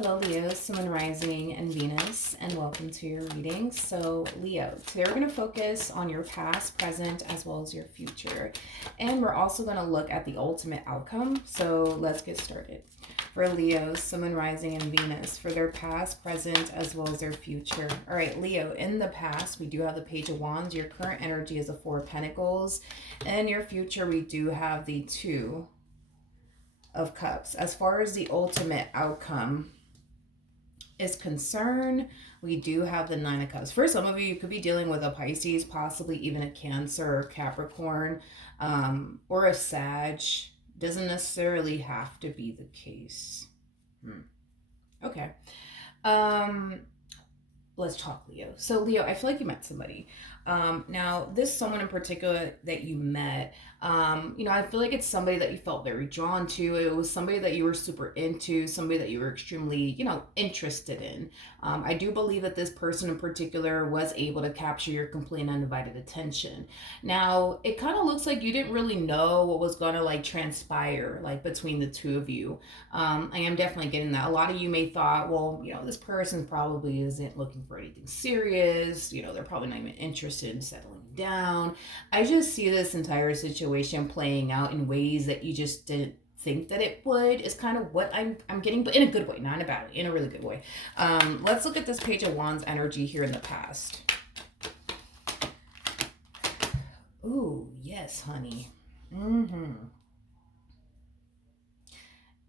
Hello, Leo, Sun, Rising, and Venus, and welcome to your reading. So, Leo, today we're going to focus on your past, present, as well as your future. And we're also going to look at the ultimate outcome. So, let's get started. For Leo, Sun, Rising, and Venus, for their past, present, as well as their future. All right, Leo, in the past, we do have the Page of Wands. Your current energy is the Four of Pentacles. And in your future, we do have the Two of Cups. As far as the ultimate outcome is concerned, we do have the Nine of Cups. For some of you, you could be dealing with a Pisces, possibly even a Cancer or Capricorn, or a Sag. Doesn't necessarily have to be the case. Okay. Let's talk, Leo. So, Leo, I feel like you met somebody. Now, this someone in particular that you met, I feel like it's somebody that you felt very drawn to. It was somebody that you were super into, somebody that you were extremely, interested in. I do believe that this person in particular was able to capture your complete and undivided attention. Now, it kind of looks like you didn't really know what was going to transpire between the two of you. I am definitely getting that. A lot of you may thought, well, this person probably isn't looking for anything serious. They're probably not even interested in settling down. I just see this entire situation playing out in ways that you just didn't think that it would, is kind of what I'm getting, but in a good way, not in a bad way, in a really good way. Let's look at this Page of Wands energy here in the past. Ooh, yes, honey.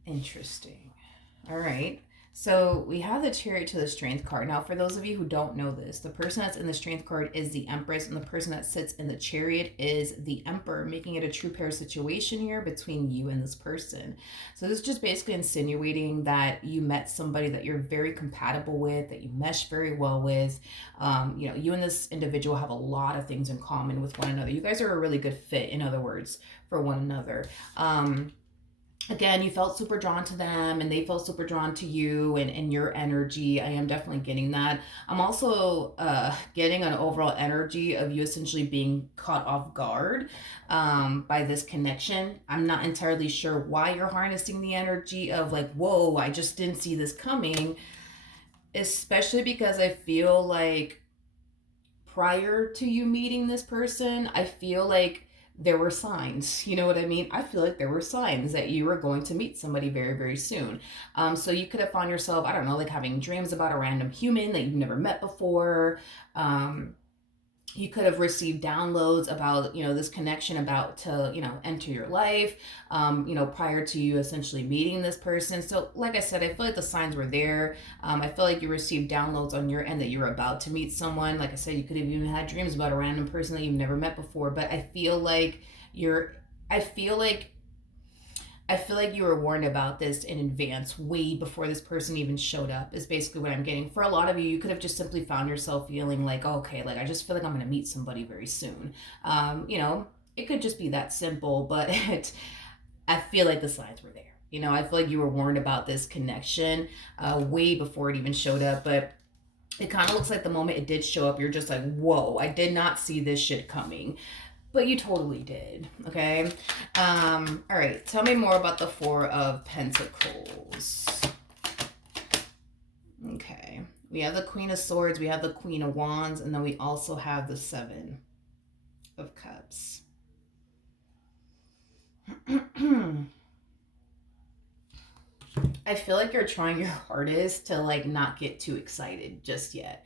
Interesting. All right. So we have the Chariot to the Strength card. Now, for those of you who don't know this, the person that's in the Strength card is the Empress, and the person that sits in the Chariot is the Emperor, making it a true pair situation here between you and this person. So this is just basically insinuating that you met somebody that you're very compatible with, that you mesh very well with. You and this individual have a lot of things in common with one another. You guys are a really good fit, in other words, for one another. Again, you felt super drawn to them and they felt super drawn to you and your energy. I am definitely getting that. I'm also getting an overall energy of you essentially being caught off guard by this connection. I'm not entirely sure why you're harnessing the energy of whoa, I just didn't see this coming. Especially because I feel like prior to you meeting this person, I feel like there were signs, you know what I mean? I feel like there were signs that you were going to meet somebody very, very soon. So you could have found yourself, I don't know, having dreams about a random human that you've never met before. You could have received downloads about, this connection about to, enter your life, prior to you essentially meeting this person. So like I said, I feel like the signs were there. I feel like you received downloads on your end that you were about to meet someone. Like I said, you could have even had dreams about a random person that you've never met before. But I feel like you were warned about this in advance, way before this person even showed up, is basically what I'm getting. For a lot of you, you could have just simply found yourself feeling like, okay, I just feel like I'm going to meet somebody very soon. It could just be that simple, but I feel like the signs were there. I feel like you were warned about this connection way before it even showed up, but it kind of looks like the moment it did show up, you're just like, whoa, I did not see this shit coming. But you totally did, okay? All right, tell me more about the Four of Pentacles. Okay, we have the Queen of Swords, we have the Queen of Wands, and then we also have the Seven of Cups. I feel like you're trying your hardest to not get too excited just yet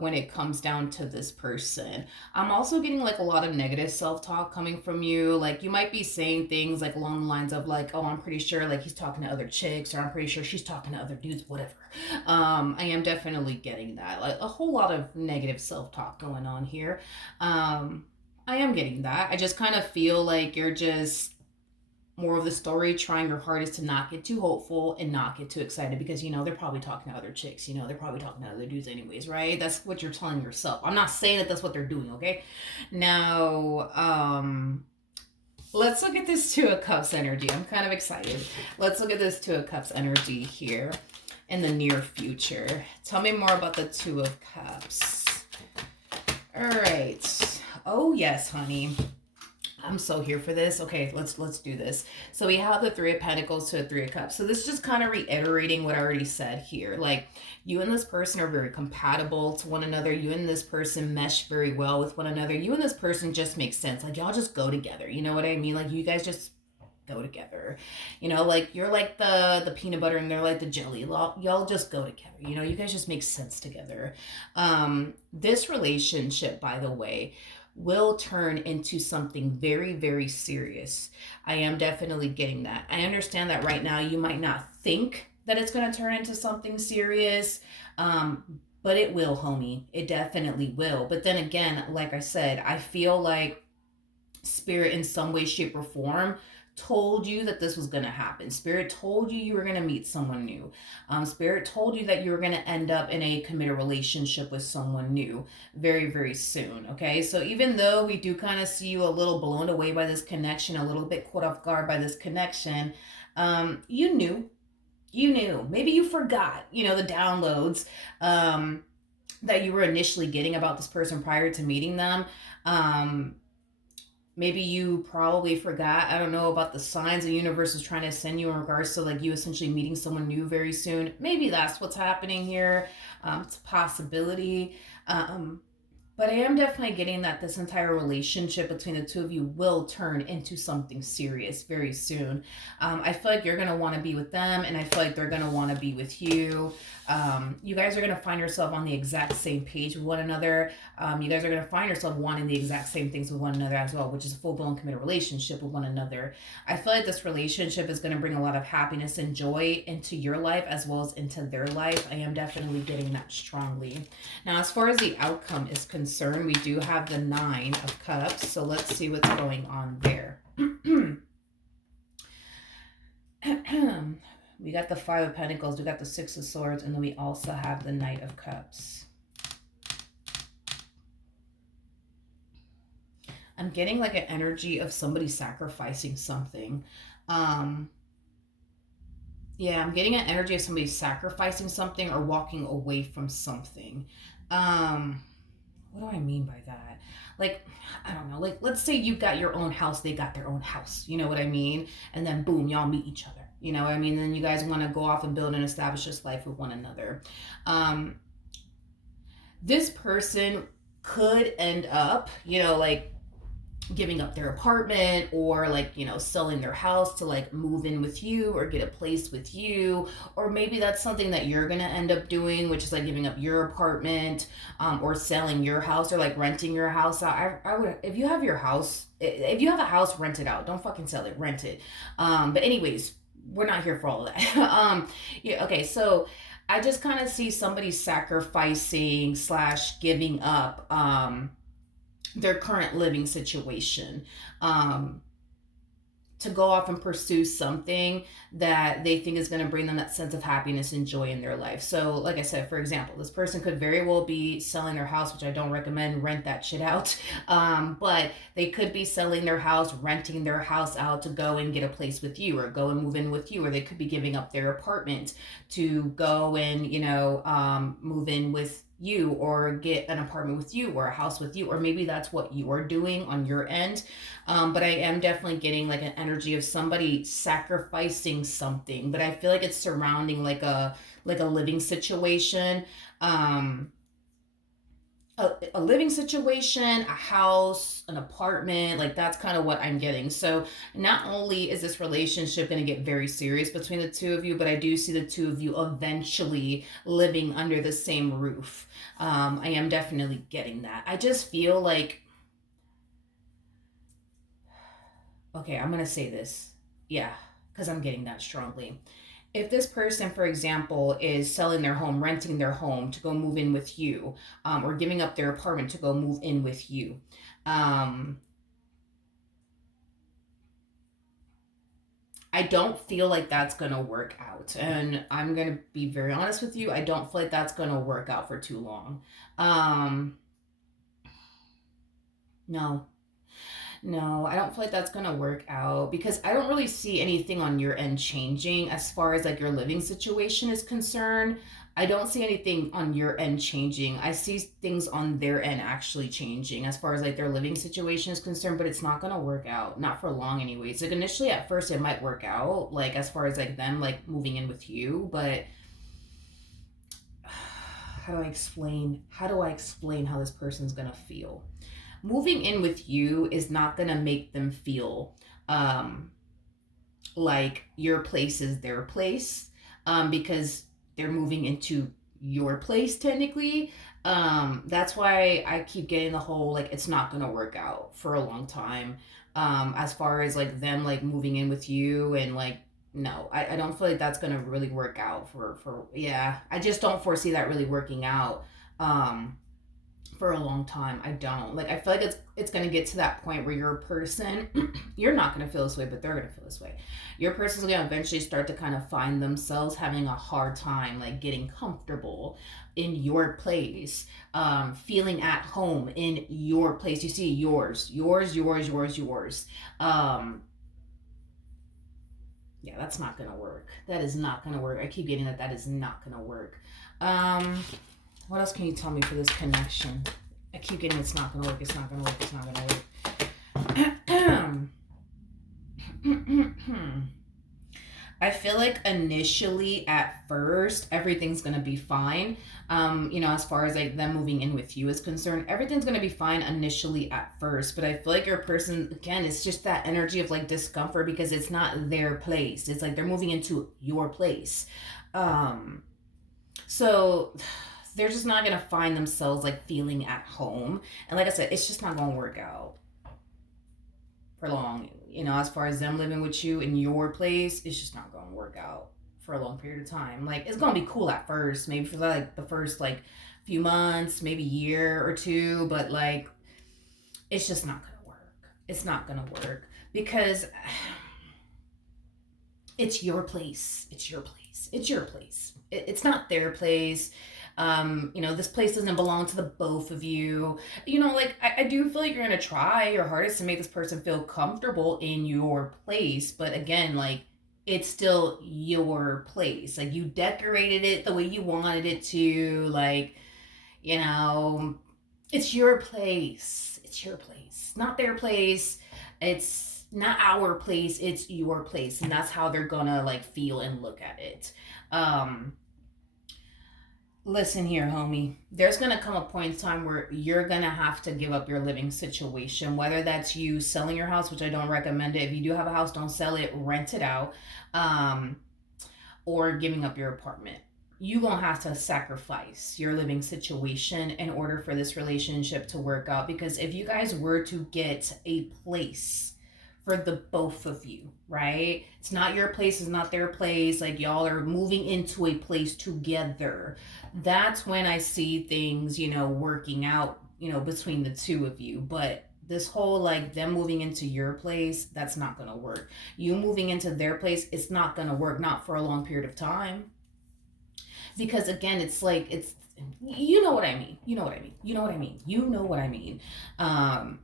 when it comes down to this person. I'm also getting a lot of negative self-talk coming from you. You might be saying things along the lines of oh, I'm pretty sure he's talking to other chicks, or I'm pretty sure she's talking to other dudes, whatever. I am definitely getting that. A whole lot of negative self-talk going on here. I am getting that. I just kind of feel like you're just more of the story, trying your hardest to not get too hopeful and not get too excited because, they're probably talking to other chicks, they're probably talking to other dudes anyways, right? That's what you're telling yourself. I'm not saying that that's what they're doing, okay? Now, let's look at this Two of Cups energy. I'm kind of excited. Let's look at this Two of Cups energy here in the near future. Tell me more about the Two of Cups. All right. Oh, yes, honey. I'm so here for this. Okay, let's do this. So we have the Three of Pentacles to the Three of Cups. So this is just kind of reiterating what I already said here. Like, you and this person are very compatible to one another. You and this person mesh very well with one another. You and this person just make sense. Like, y'all just go together. You know what I mean? Like, you guys just go together. You know, like, you're like the peanut butter and they're like the jelly. Y'all just go together. You know, you guys just make sense together. This relationship, by the way, will turn into something very, very serious. I am definitely getting that. I understand that right now you might not think that it's going to turn into something serious, but it will, homie. It definitely will. But then again, like I said, I feel like Spirit, in some way, shape, or form, told you that this was going to happen. Spirit told you were going to meet someone new. Spirit told you that you were going to end up in a committed relationship with someone new very, very soon. Okay, so even though we do kind of see you a little blown away by this connection, a little bit caught off guard by this connection, you knew. You knew. Maybe you forgot, the downloads that you were initially getting about this person prior to meeting them. Maybe you probably forgot, I don't know, about the signs the universe is trying to send you in regards to like you essentially meeting someone new very soon. Maybe that's what's happening here. It's a possibility. But I am definitely getting that this entire relationship between the two of you will turn into something serious very soon. I feel like you're going to want to be with them, and I feel like they're going to want to be with you. You guys are going to find yourself on the exact same page with one another. You guys are going to find yourself wanting the exact same things with one another as well, which is a full-blown committed relationship with one another. I feel like this relationship is going to bring a lot of happiness and joy into your life as well as into their life. I am definitely getting that strongly. Now, as far as the outcome is concerned, we do have the Nine of Cups. So let's see what's going on there. We got the Five of Pentacles, we got the Six of Swords, and then we also have the Knight of Cups. I'm getting like an energy of somebody sacrificing something. Yeah, I'm getting an energy of somebody sacrificing something or walking away from something. What do I mean by that? Like, I don't know. Like, let's say you got your own house, they got their own house. You know what I mean? And then boom, y'all meet each other. You know what I mean? Then you guys want to go off and build and establish this life with one another. This person could end up, like giving up their apartment or like selling their house to like move in with you or get a place with you, or maybe that's something that you're gonna end up doing, which is like giving up your apartment, or selling your house or like renting your house out. I would, if you have your house, if you have a house, rent it out. Don't fucking sell it, rent it. But anyways, we're not here for all of that. Yeah, okay, so I just kind of see somebody sacrificing / giving up their current living situation, to go off and pursue something that they think is going to bring them that sense of happiness and joy in their life. So like I said, for example, this person could very well be selling their house, which I don't recommend, rent that shit out. But they could be selling their house, renting their house out to go and get a place with you or go and move in with you, or they could be giving up their apartment to go and move in with you or get an apartment with you or a house with you, or maybe that's what you're doing on your end. But I am definitely getting like an energy of somebody sacrificing something, but I feel like it's surrounding like a living situation. A living situation, a house, an apartment, like that's kind of what I'm getting. So not only is this relationship going to get very serious between the two of you, but I do see the two of you eventually living under the same roof. I am definitely getting that. I just feel like, okay, I'm going to say this. Yeah, because I'm getting that strongly. If this person, for example, is selling their home, renting their home to go move in with you, or giving up their apartment to go move in with you, I don't feel like that's going to work out. And I'm going to be very honest with you. I don't feel like that's going to work out for too long. No. No, I don't feel like that's gonna work out because I don't really see anything on your end changing as far as like your living situation is concerned. I don't see anything on your end changing. I see things on their end actually changing as far as like their living situation is concerned, but it's not gonna work out. Not for long anyways. Like initially at first it might work out, like as far as like them like moving in with you, but how do I explain how this person's gonna feel? Moving in with you is not gonna make them feel um like your place is their place, because they're moving into your place technically. That's why I keep getting the whole like it's not gonna work out for a long time. As far as like them like moving in with you and like no, I don't feel like that's gonna really work out for yeah. I just don't foresee that really working out. For a long time. I don't. Like I feel like it's gonna get to that point where your person you're not gonna feel this way, but they're gonna feel this way. Your person's gonna eventually start to kind of find themselves having a hard time like getting comfortable in your place, feeling at home in your place. You see yours. Um yeah, that's not gonna work. That is not gonna work. I keep getting that is not gonna work. Um what else can you tell me for this connection? I keep getting it's not gonna work, it's not gonna work, it's not gonna work. I feel like initially at first everything's gonna be fine. As far as like them moving in with you is concerned, everything's gonna be fine initially at first. But I feel like your person again, it's just that energy of like discomfort because it's not their place. It's like they're moving into your place. So they're just not gonna find themselves like feeling at home. And like I said, it's just not gonna work out for long. As far as them living with you in your place, it's just not gonna work out for a long period of time. Like it's gonna be cool at first, maybe for like the first like few months, maybe year or two, but like it's just not gonna work. It's not gonna work because it's your place. It's your place. It's your place. It's not their place. This place doesn't belong to the both of you. Like I do feel like you're gonna try your hardest to make this person feel comfortable in your place, but again, like it's still your place. Like you decorated it the way you wanted it to. Like, you know, it's your place. It's your place, not their place. It's not our place. It's your place, and that's how they're gonna like feel and look at it. Um, Listen here, homie. There's gonna come a point in time where you're gonna have to give up your living situation, whether that's you selling your house, which I don't recommend it. If you do have a house, don't sell it, rent it out, um, or giving up your apartment. You gonna have to sacrifice your living situation in order for this relationship to work out. Because if you guys were to get a place for the both of you, right? It's not your place, it's not their place. Like y'all are moving into a place together. That's when I see things, working out, between the two of you. But this whole like them moving into your place, that's not gonna work. You moving into their place, it's not gonna work, not for a long period of time. Because again, it's like it's you know what I mean. You know what I mean. You know what I mean. You know what I mean. Um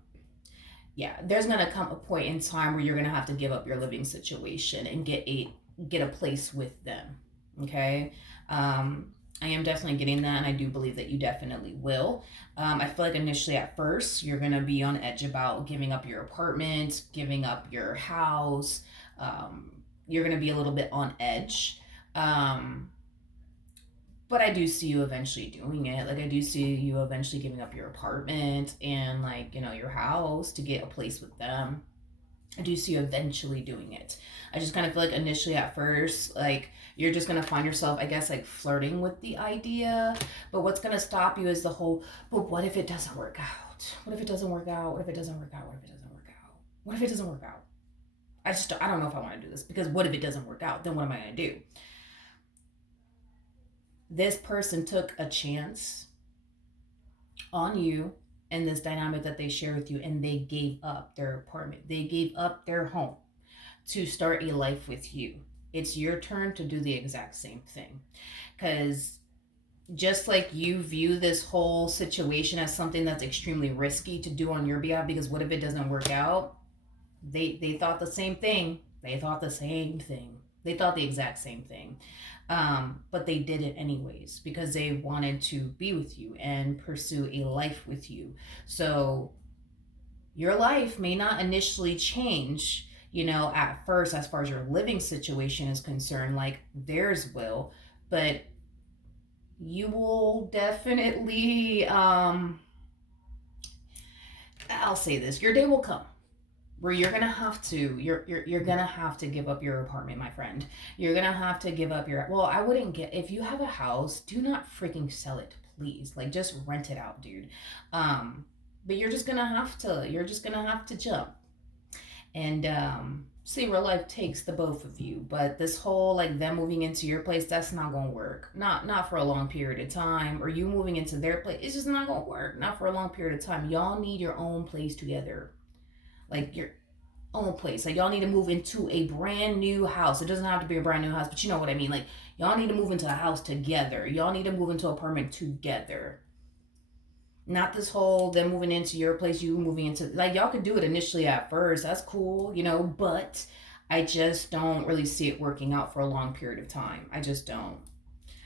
yeah, there's gonna come a point in time where you're gonna have to give up your living situation and get a place with them. Okay. I am definitely getting that, and I do believe that you definitely will. I feel like initially at first you're gonna be on edge about giving up your apartment, giving up your house. You're gonna be a little bit on edge. Um, but I do see you eventually doing it. Like I do see you eventually giving up your apartment and like, your house to get a place with them. I do see you eventually doing it. I just kind of feel like initially at first, like you're just gonna find yourself, I guess, like flirting with the idea. But what's gonna stop you is the whole, but what if it doesn't work out? What if it doesn't work out? What if it doesn't work out? What if it doesn't work out? What if it doesn't work out? I don't know if I want to do this because what if it doesn't work out? Then what am I gonna do? This person took a chance on you and this dynamic that they share with you, and they gave up their apartment, they gave up their home to start a life with you. It's your turn to do the exact same thing, because just like you view this whole situation as something that's extremely risky to do on your behalf, because what if it doesn't work out? They thought the same thing. They thought the same thing. They thought the exact same thing. But they did it anyways because they wanted to be with you and pursue a life with you. So your life may not initially change, at first, as far as your living situation is concerned, like theirs will, but you will definitely, I'll say this, your day will come where you're gonna have to give up your apartment, my friend. You're gonna have to give up your, well, I wouldn't get, if you have a house, do not freaking sell it, please. Like, just rent it out, dude. But you're just gonna have to jump and see where life takes the both of you. But this whole, like, them moving into your place, that's not gonna work. Not for a long period of time. Or you moving into their place, it's just not gonna work. Not for a long period of time. Y'all need your own place together. Like, your own place. Like, y'all need to move into a brand new house. It doesn't have to be a brand new house, but you know what I mean. Like, y'all need to move into a house together. Y'all need to move into an apartment together. Not this whole them moving into your place, you moving into, like, y'all could do it initially at first. That's cool, but I just don't really see it working out for a long period of time. I just don't.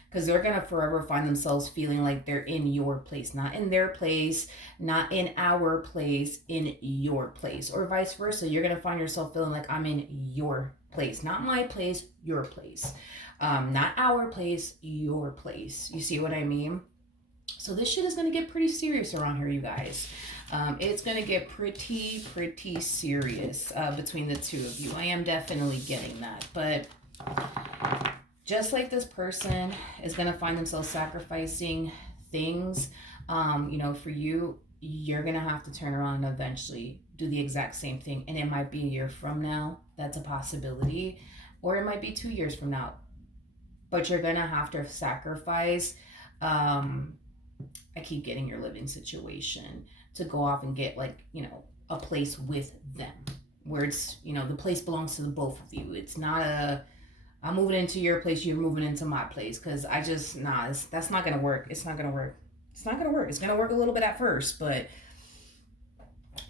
Because they're gonna forever find themselves feeling like they're in your place, not in their place, not in our place, in your place, or vice versa. You're gonna find yourself feeling like I'm in your place, not my place, your place, not our place, your place. You see what I mean? So this shit is gonna get pretty serious around here, you guys. It's gonna get pretty serious between the two of you. I am definitely getting that, but just like this person is going to find themselves sacrificing things, for you, you're going to have to turn around and eventually do the exact same thing. And it might be a year from now. That's a possibility. Or it might be 2 years from now. But you're going to have to sacrifice. I keep getting your living situation to go off and get, like, a place with them. Where it's, the place belongs to the both of you. It's not I'm moving into your place, you're moving into my place. Because that's not going to work. It's not going to work. It's not going to work. It's going to work a little bit at first, but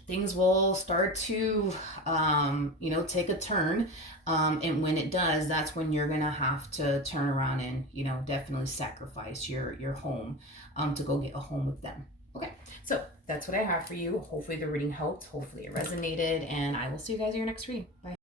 things will start to, take a turn. And when it does, that's when you're going to have to turn around and, definitely sacrifice your home to go get a home with them. Okay, so that's what I have for you. Hopefully the reading helped. Hopefully it resonated. And I will see you guys in your next reading. Bye.